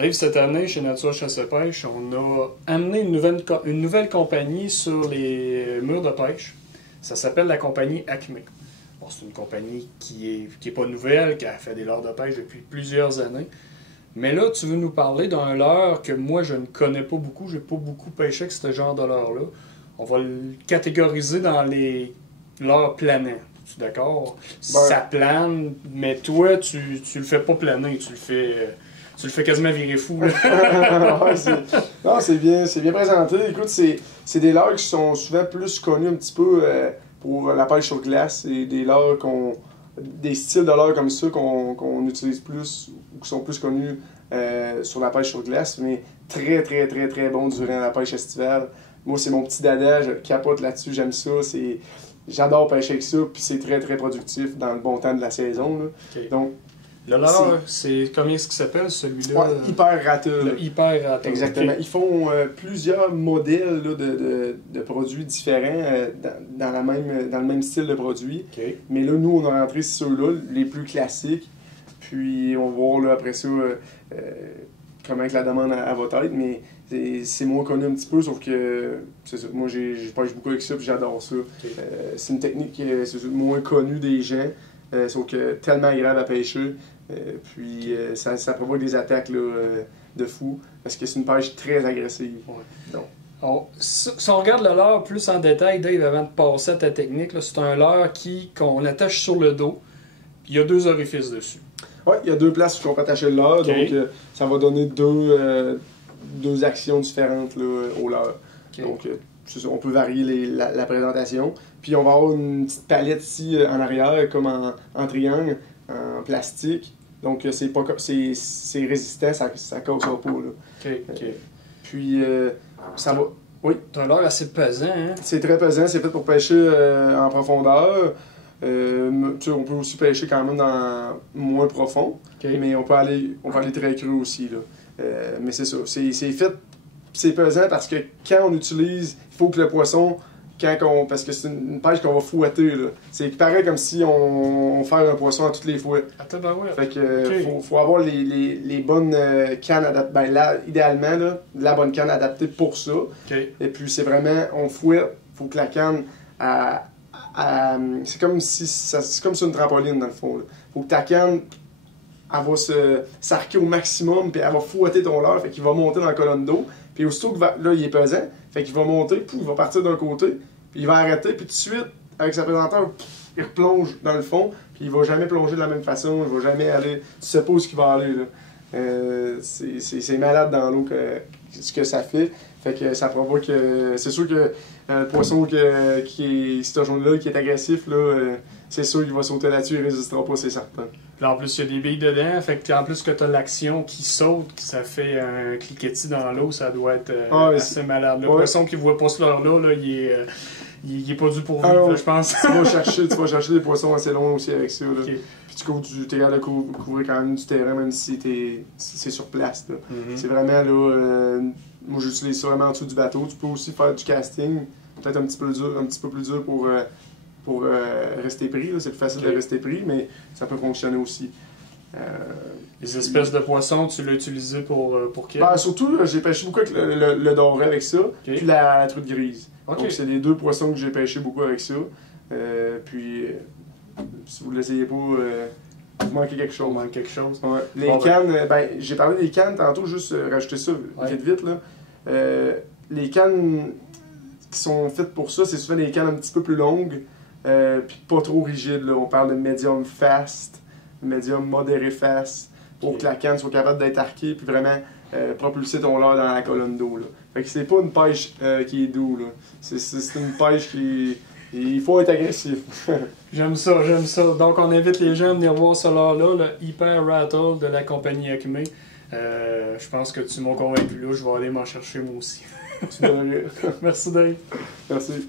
Dave, cette année, chez Nature Chasse et Pêche, on a amené une nouvelle compagnie sur les murs de pêche. Ça s'appelle la compagnie Acme. Bon, c'est une compagnie qui est pas nouvelle, qui a fait des leurres de pêche depuis plusieurs années. Mais là, tu veux nous parler d'un leurre que moi, je ne connais pas beaucoup. Je n'ai pas beaucoup pêché avec ce genre de leurre-là. On va le catégoriser dans les leurres planants. Tu es d'accord? Ça plane, mais toi, tu le fais pas planer. Tu le fais quasiment virer fou. Non, c'est bien présenté. Écoute, c'est des leurres qui sont souvent plus connus un petit peu pour la pêche sur glace. C'est des leurres des styles de leurres comme ça qu'on utilise plus ou qui sont plus connus sur la pêche sur glace, mais très très très très bon durant la pêche estivale. Moi, c'est mon petit dada, je capote là-dessus, j'aime ça. J'adore pêcher avec ça, puis c'est très très productif dans le bon temps de la saison. Là. Okay. Donc, le leurre, c'est combien est-ce qu'il s'appelle celui-là? Ouais, Hyper Rata. Le Hyper Rata. Exactement. Okay. Ils font plusieurs modèles là, de produits différents dans le même style de produit. Okay. Mais là, nous, on a rentré ceux-là, les plus classiques. Puis on va voir là, après ça comment que la demande à votre tête. Mais c'est moins connu un petit peu, sauf que c'est ça. Moi, je pêche beaucoup avec ça, puis j'adore ça. Okay. C'est une technique qui est moins connue des gens. Sauf que tellement agréable à pêcher, puis ça provoque des attaques là, de fou, parce que c'est une pêche très agressive. Ouais. Donc, si on regarde le leurre plus en détail, Dave, avant de passer à ta technique, c'est un leurre qu'on attache sur le dos, puis il y a deux orifices dessus. Oui, il y a deux places où on peut attacher le leurre, okay. Donc ça va donner deux actions différentes là, au leurre. Okay. Donc, on peut varier la présentation. Puis on va avoir une petite palette ici en arrière, comme en triangle, en plastique. Donc c'est résistant, ça ne cassera pas. Là. Okay, okay. Puis ça va. Oui. C'est un leurre assez pesant, hein? C'est très pesant, c'est fait pour pêcher en profondeur. On peut aussi pêcher quand même dans moins profond, okay. Mais on peut aller très creux aussi. Là. Mais c'est ça, c'est fait. C'est pesant parce que quand on utilise, il faut que le poisson, parce que c'est une pêche qu'on va fouetter. C'est pareil comme si on fait un poisson à toutes les fois. Attends, ben ouais. Fait que okay. faut avoir les bonnes cannes adaptées. Ben là, idéalement, là, la bonne canne adaptée pour ça. Okay. Et puis c'est vraiment, on fouette, il faut que la canne, c'est comme sur une trampoline dans le fond. Il faut que ta canne, elle va s'arquer au maximum, puis elle va fouetter ton leurre, fait qu'il va monter dans la colonne d'eau. Puis aussitôt que là, il est pesant, fait qu'il va monter, puis il va partir d'un côté, puis il va arrêter, puis tout de suite, avec sa présenteur, il replonge dans le fond, puis il va jamais plonger de la même façon, il va jamais aller, tu sais pas où il va aller. C'est malade dans l'eau ce que ça fait. Fait que ça provoque c'est sûr que le poisson qui est cette jaune-là, qui est agressif, là, c'est sûr qu'il va sauter là-dessus, il résistera pas, c'est certain. Puis en plus, il y a des billes dedans, fait que en plus que tu as l'action qui saute, ça fait un cliquetis dans l'eau, ça doit être assez malade. Le poisson qui voit pas ce leurre-là, il est pas dû pour vivre, je pense. Tu vas chercher des poissons assez longs aussi avec ça. Là. Okay. Puis tu es capable de couvrir quand même du terrain, même si c'est sur place. Mm-hmm. C'est vraiment là. Moi, j'utilise ça vraiment en dessous du bateau. Tu peux aussi faire du casting, peut-être un petit peu plus dur pour rester pris. C'est plus facile de rester pris, mais ça peut fonctionner aussi. Les espèces de poissons, tu l'as utilisé pour quel? Ben, surtout, j'ai pêché beaucoup avec le doré avec ça, okay. Puis la truite grise. Okay. Donc, c'est les deux poissons que j'ai pêché beaucoup avec ça. Puis, si vous ne l'essayez pas, vous manquez quelque chose. Ouais. Les cannes, j'ai parlé des cannes tantôt, juste rajouter ça vite. Là. Les cannes qui sont faites pour ça, c'est souvent des cannes un petit peu plus longues, puis pas trop rigides. Là. On parle de medium fast, medium modéré fast, pour que la canne soit capable d'être arquée, puis vraiment propulser ton leurre dans la colonne d'eau. Fait que c'est pas une pêche qui est douce. C'est une pêche qui... Il faut être agressif. J'aime ça. Donc, on invite les gens à venir voir ce leurre-là, le Hyper Rattle de la compagnie Acme. Je pense que tu m'as convaincu là. Je vais aller m'en chercher moi aussi. Tu devrais. Merci, Dave. Merci.